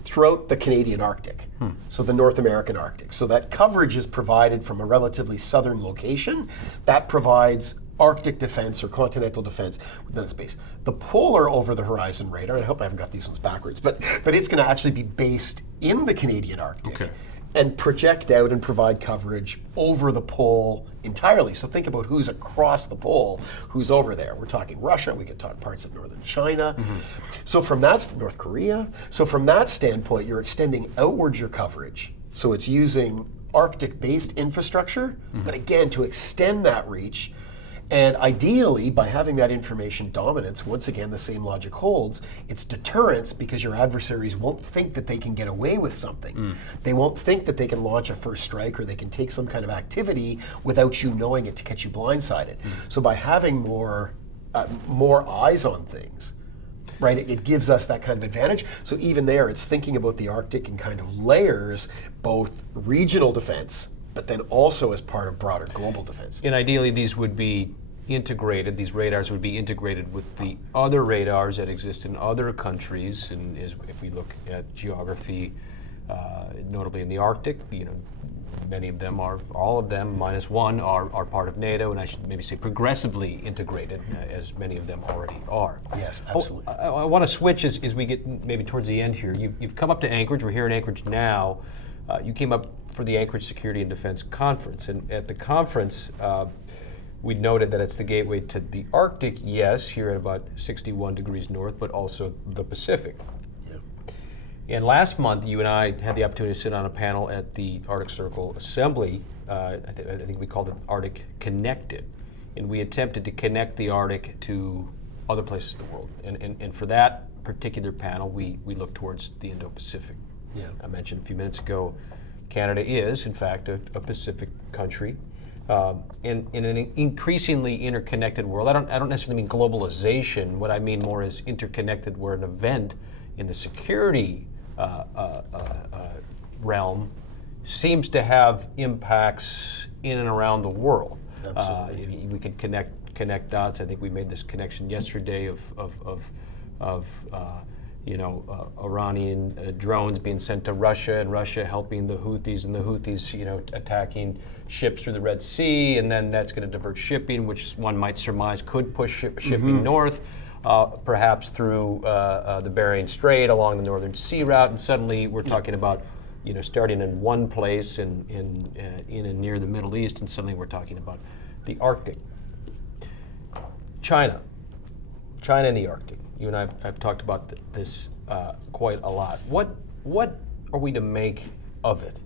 throughout the Canadian Arctic, so the North American Arctic. So that coverage is provided from a relatively southern location. That provides Arctic defense or continental defense within that space. The polar over-the-horizon radar, and I hope I haven't got these ones backwards, but it's going to actually be based in the Canadian Arctic. Okay. And project out and provide coverage over the pole entirely. So think about who's across the pole, who's over there. We're talking Russia, we could talk parts of northern China. So from that, North Korea. So from that standpoint, you're extending outwards your coverage. So it's using Arctic-based infrastructure, but again, to extend that reach. And ideally, by having that information dominance, once again, the same logic holds, it's deterrence because your adversaries won't think that they can get away with something. They won't think that they can launch a first strike or they can take some kind of activity without you knowing it to catch you blindsided. So by having more eyes on things, right, it gives us that kind of advantage. So even there, it's thinking about the Arctic in kind of layers, both regional defense, but then also as part of broader global defense. And ideally, these would be integrated, these radars would be integrated with the other radars that exist in other countries. And if we look at geography, notably in the Arctic, many of them are, all of them minus one are part of NATO, and I should maybe say progressively integrated, as many of them already are. Yes, absolutely. I want to switch as we get maybe towards the end here. You've come up to Anchorage. We're here in Anchorage now. You came up for the Anchorage Security and Defense Conference, and at the conference, we noted that it's the gateway to the Arctic, yes, here at about 61 degrees north, but also the Pacific. Yeah. And last month, you and I had the opportunity to sit on a panel at the Arctic Circle Assembly. I think we called it Arctic Connected, and we attempted to connect the Arctic to other places in the world. And for that particular panel, we looked towards the Indo-Pacific. Yeah. I mentioned a few minutes ago, Canada is, in fact, a Pacific country. In an increasingly interconnected world, I don't necessarily mean globalization. What I mean more is interconnected, where an event in the security realm seems to have impacts in and around the world. Absolutely. We can connect dots. I think we made this connection yesterday of Iranian drones being sent to Russia, and Russia helping the Houthis, and the Houthis, attacking ships through the Red Sea, and then that's going to divert shipping, which one might surmise could push shipping north, perhaps through the Bering Strait along the Northern Sea route, and suddenly we're talking about, starting in one place in and near the Middle East, and suddenly we're talking about the Arctic. China and the Arctic. You and I have talked about this quite a lot. What are we to make of it?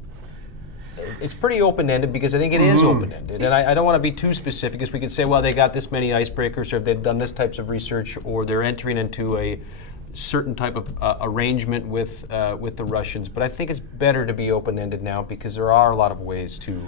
It's pretty open-ended because I think it is open-ended, and I don't want to be too specific, because we could say, well, they got this many icebreakers, or they've done this types of research, or they're entering into a certain type of arrangement with the Russians. But I think it's better to be open-ended now, because there are a lot of ways to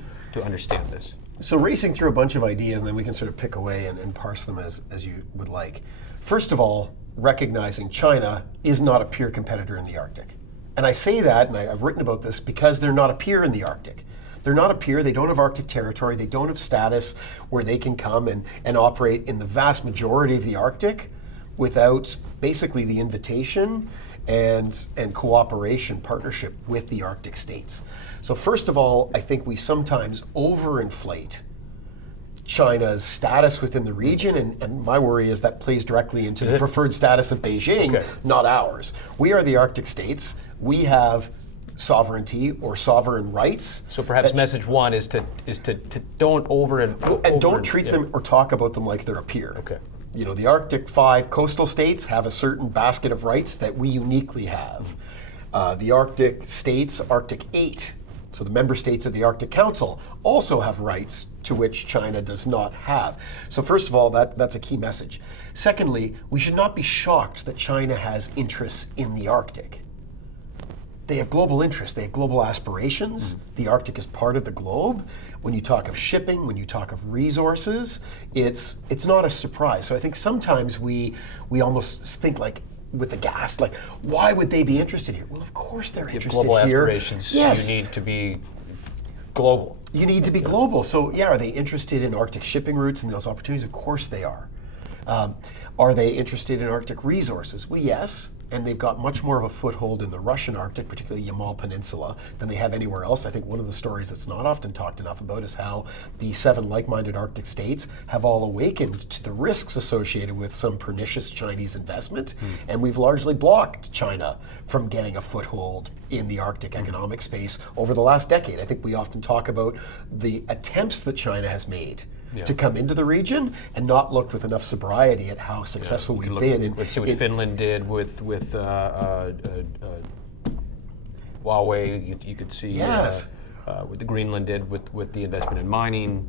understand this. So racing through a bunch of ideas, and then we can sort of pick away and parse them as you would like. First of all, recognizing China is not a peer competitor in the Arctic. And I say that, and I've written about this, because they're not a peer in the Arctic. They're not a peer, they don't have Arctic territory, they don't have status where they can come and operate in the vast majority of the Arctic without basically the invitation and cooperation, partnership with the Arctic states. So first of all, I think we sometimes overinflate China's status within the region, and my worry is that plays directly into the preferred status of Beijing, not ours. We are the Arctic states. We have sovereignty or sovereign rights. So perhaps message one is to don't don't treat them or talk about them like they're a peer. Okay. The Arctic 5 coastal states have a certain basket of rights that we uniquely have. The Arctic states, Arctic 8, so the member states of the Arctic Council, also have rights to which China does not have. So first of all, that's a key message. Secondly, we should not be shocked that China has interests in the Arctic. They have global interests, they have global aspirations. The Arctic is part of the globe. When you talk of shipping, when you talk of resources, it's not a surprise. So I think sometimes we almost think like, with the gas, like, why would they be interested here? Well, of course they're interested global here. Aspirations, yes. You need to be global. You need to be global. So yeah, are they interested in Arctic shipping routes and those opportunities? Of course they are. Are they interested in Arctic resources? Well, yes. and they've got much more of a foothold in the Russian Arctic, particularly Yamal Peninsula, than they have anywhere else. I think one of the stories that's not often talked enough about is how the 7 like-minded Arctic states have all awakened to the risks associated with some pernicious Chinese investment, and we've largely blocked China from getting a foothold in the Arctic economic space over the last decade. I think we often talk about the attempts that China has made to come into the region and not looked with enough sobriety at how successful we've been. Let's see what Finland did with Huawei. You could see what the Greenland did with the investment in mining,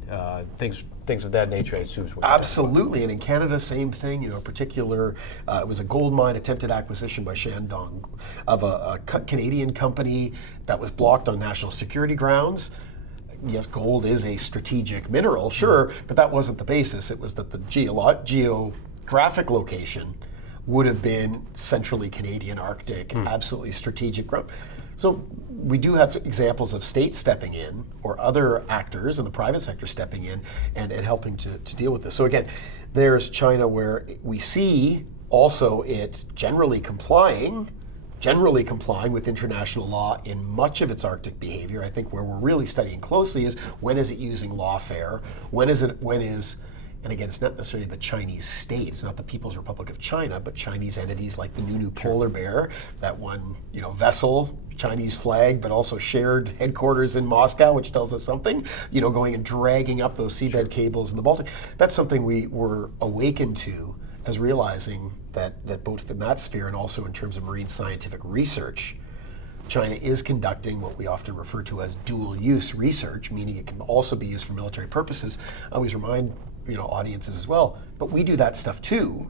things of that nature. I assume. Absolutely, and in Canada, same thing. You know, in particular, it was a gold mine attempted acquisition by Shandong of a Canadian company that was blocked on national security grounds. Yes, gold is a strategic mineral, sure, but that wasn't the basis. It was that the geographic location would have been centrally Canadian Arctic, absolutely strategic. So we do have examples of states stepping in or other actors in the private sector stepping in and helping to deal with this. So again, there's China where we see also it generally complying with international law in much of its Arctic behavior. I think where we're really studying closely is when is it using lawfare? When is, and again, it's not necessarily the Chinese state, it's not the People's Republic of China, but Chinese entities like the Nunu Polar Bear, that one, vessel, Chinese flag, but also shared headquarters in Moscow, which tells us something, going and dragging up those seabed cables in the Baltic. That's something we were awakened to as realizing that both in that sphere and also in terms of marine scientific research, China is conducting what we often refer to as dual-use research, meaning it can also be used for military purposes. I always remind audiences as well, but we do that stuff too.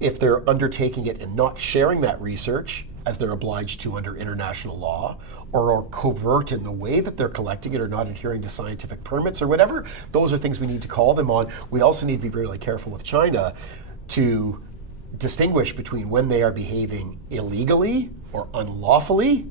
If they're undertaking it and not sharing that research as they're obliged to under international law, or are covert in the way that they're collecting it or not adhering to scientific permits or whatever, those are things we need to call them on. We also need to be really careful with China to distinguish between when they are behaving illegally or unlawfully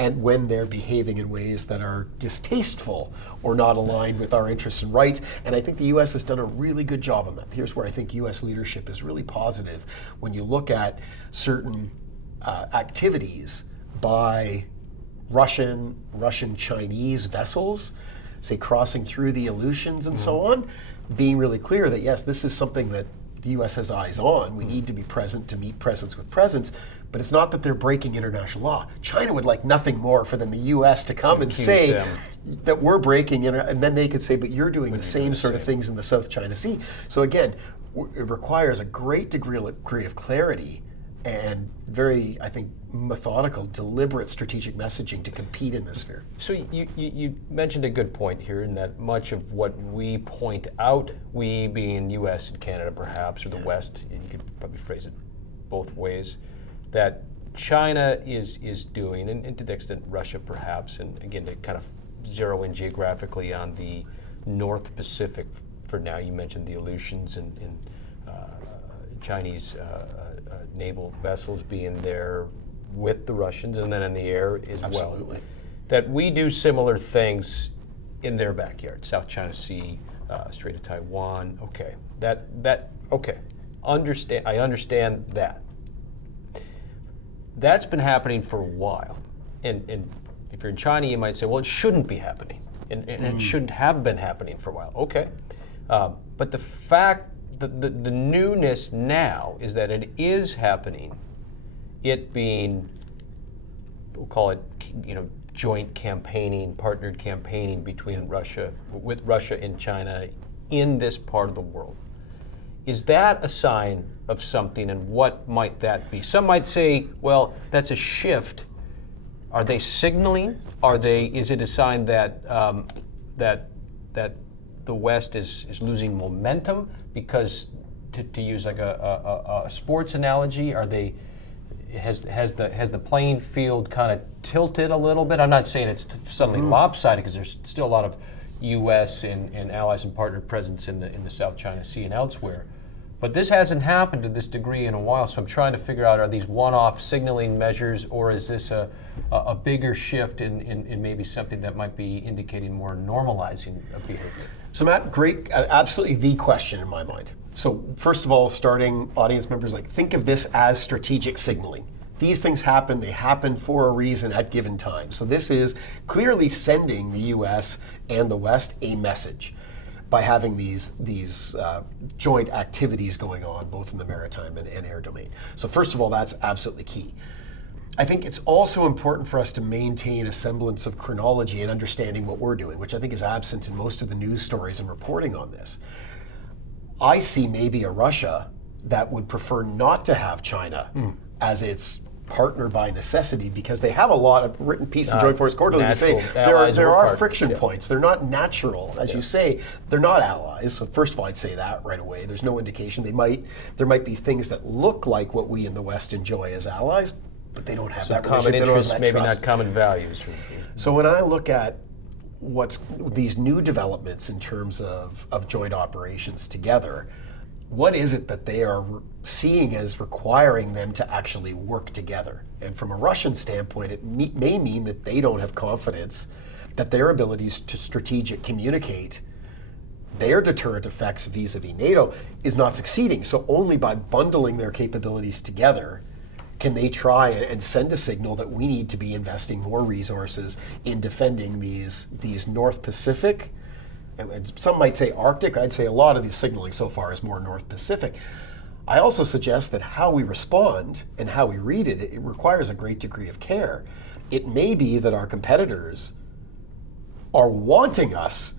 and when they're behaving in ways that are distasteful or not aligned with our interests and rights. And I think the U.S. has done a really good job on that. Here's where I think U.S. leadership is really positive. When you look at certain activities by Russian Chinese vessels, say crossing through the Aleutians and so on, being really clear that yes, this is something that the U.S. has eyes on. We need to be present to meet presence with presence, but it's not that they're breaking international law. China would like nothing more for than the U.S. to come and say that we're breaking, and then they could say, but you're doing the same sort of things in the South China Sea. So again, it requires a great degree of clarity and very, I think, methodical, deliberate strategic messaging to compete in this sphere. So you mentioned a good point here in that much of what we point out, we being U.S. and Canada perhaps, or the West, and you could probably phrase it both ways, that China is doing, and to the extent Russia perhaps, and again to kind of zero in geographically on the North Pacific for now, you mentioned the Aleutians and Chinese naval vessels being there with the Russians and then in the air as well. That we do similar things in their backyard, South China Sea, Strait of Taiwan. Okay, okay. I understand that. That's been happening for a while, and if you're in China, you might say, well, it shouldn't be happening, and it shouldn't have been happening for a while. Okay, but the fact that the newness now is that it is happening. It being, we'll call it, joint campaigning, partnered campaigning between Russia and China in this part of the world. Is that a sign of something, and what might that be? Some might say, well, that's a shift. Are they signaling? Is it a sign that that the West is losing momentum? Because to use like a sports analogy, has the playing field kind of tilted a little bit? I'm not saying it's suddenly lopsided, because there's still a lot of U.S. and allies and partner presence in the South China Sea and elsewhere. But this hasn't happened to this degree in a while, so I'm trying to figure out, are these one-off signaling measures, or is this a bigger shift in maybe something that might be indicating more normalizing of behavior? So Matt, great, absolutely the question in my mind. So first of all, starting audience members, like think of this as strategic signaling. These things happen, they happen for a reason at given time. So this is clearly sending the US and the West a message by having these joint activities going on, both in the maritime and air domain. So first of all, that's absolutely key. I think it's also important for us to maintain a semblance of chronology and understanding what we're doing, which I think is absent in most of the news stories and reporting on this. I see maybe a Russia that would prefer not to have China as its partner by necessity, because they have a lot of written piece in Joint Force Quarterly to say there are friction points. They're not natural, as you say. They're not allies. So first of all, I'd say that right away. There's no indication. There might be things that look like what we in the West enjoy as allies, but they don't have that common interests, maybe not common values. So when I look at what's these new developments in terms of joint operations together, what is it that they are seeing as requiring them to actually work together? And from a Russian standpoint, it may mean that they don't have confidence that their abilities to strategic communicate their deterrent effects vis-a-vis NATO is not succeeding. So only by bundling their capabilities together can they try and send a signal that we need to be investing more resources in defending these North Pacific, and some might say Arctic. I'd say a lot of the signaling so far is more North Pacific. I also suggest that how we respond and how we read it, it requires a great degree of care. It may be that our competitors are wanting us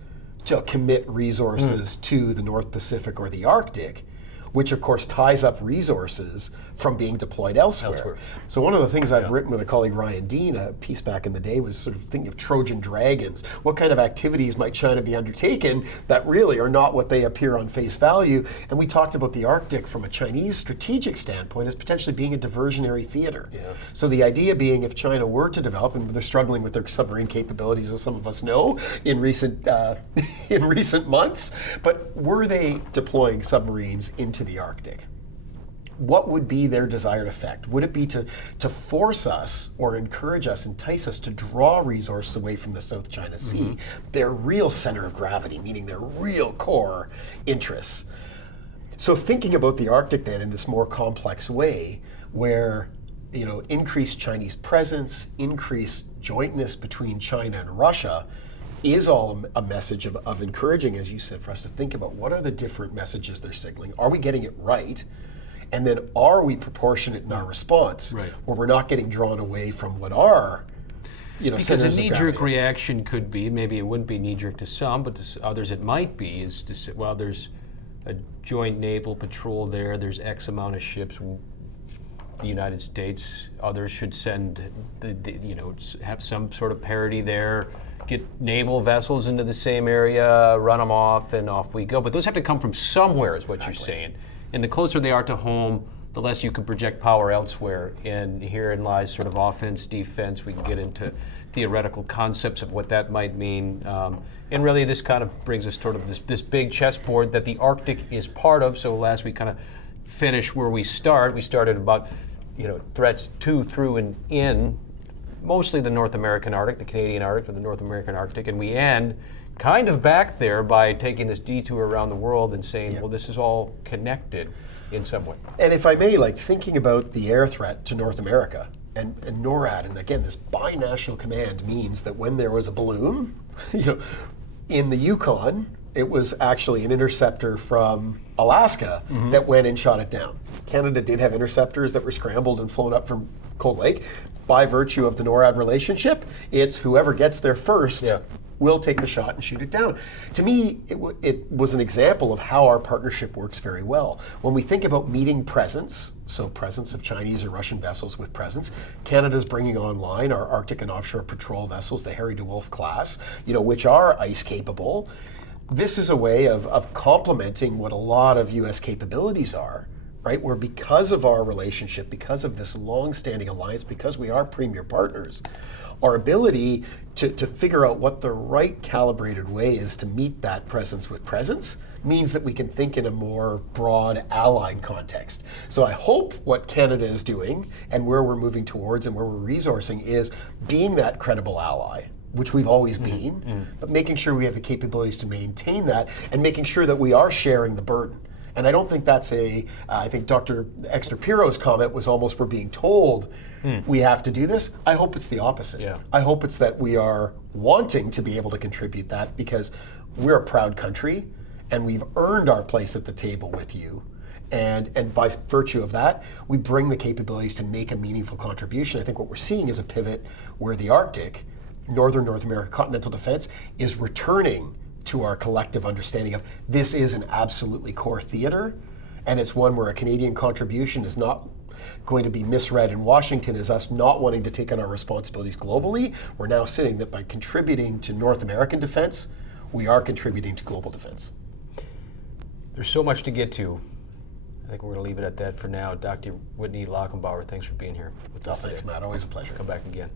to commit resources to the North Pacific or the Arctic, which of course ties up resources from being deployed elsewhere. So one of the things I've written with a colleague, Ryan Dean, a piece back in the day, was sort of thinking of Trojan dragons. What kind of activities might China be undertaking that really are not what they appear on face value? And we talked about the Arctic from a Chinese strategic standpoint as potentially being a diversionary theater. So the idea being, if China were to develop, and they're struggling with their submarine capabilities, as some of us know, in recent months, but were they deploying submarines into the Arctic? What would be their desired effect? Would it be to force us or encourage us, entice us to draw resources away from the South China Sea, their real center of gravity, meaning their real core interests? So thinking about the Arctic then in this more complex way, where increased Chinese presence, increased jointness between China and Russia is all a message of encouraging, as you said, for us to think about what are the different messages they're signaling. Are we getting it right? And then are we proportionate in our response, where we're not getting drawn away from what are, because a knee-jerk reaction could be, maybe it wouldn't be knee-jerk to some, but to others it might be, is to say, well, there's a joint naval patrol there, there's X amount of ships, the United States, others should send, have some sort of parity there, get naval vessels into the same area, run them off, and off we go. But those have to come from somewhere, is what you're saying. And the closer they are to home, the less you can project power elsewhere. And herein lies sort of offense, defense. We can get into theoretical concepts of what that might mean. And really, this kind of brings us toward this big chessboard that the Arctic is part of. So as we kind of finish where we started about threats to, through, and in mostly the North American Arctic, the Canadian Arctic, and the North American Arctic, and we end kind of back there by taking this detour around the world and saying, well, this is all connected in some way. And if I may, thinking about the air threat to North America and NORAD, and again, this binational command means that when there was a balloon, in the Yukon, it was actually an interceptor from Alaska that went and shot it down. Canada did have interceptors that were scrambled and flown up from Cold Lake. By virtue of the NORAD relationship, it's whoever gets there first will take the shot and shoot it down. To me, it was an example of how our partnership works very well. When we think about meeting presence, so presence of Chinese or Russian vessels with presence, Canada's bringing online our Arctic and offshore patrol vessels, the Harry DeWolf class, which are ice capable. This is a way of complementing what a lot of U.S. capabilities are, right? Where because of our relationship, because of this long-standing alliance, because we are premier partners, our ability to figure out what the right calibrated way is to meet that presence with presence means that we can think in a more broad allied context. So I hope what Canada is doing and where we're moving towards and where we're resourcing is being that credible ally, which we've always been, but making sure we have the capabilities to maintain that and making sure that we are sharing the burden And I don't think that's I think Dr. Exner-Piro's comment was almost we're being told we have to do this. I hope it's the opposite. Yeah. I hope it's that we are wanting to be able to contribute that because we're a proud country and we've earned our place at the table with you. And by virtue of that, we bring the capabilities to make a meaningful contribution. I think what we're seeing is a pivot where the Arctic, Northern North America continental defense, is returning to our collective understanding of this is an absolutely core theater, and it's one where a Canadian contribution is not going to be misread in Washington as us not wanting to take on our responsibilities globally. We're now saying that by contributing to North American defense, we are contributing to global defense. There's so much to get to. I think we're going to leave it at that for now. Dr. Whitney Lackenbauer, thanks for being here with us Thanks, today. Matt. Always a pleasure. Come back again.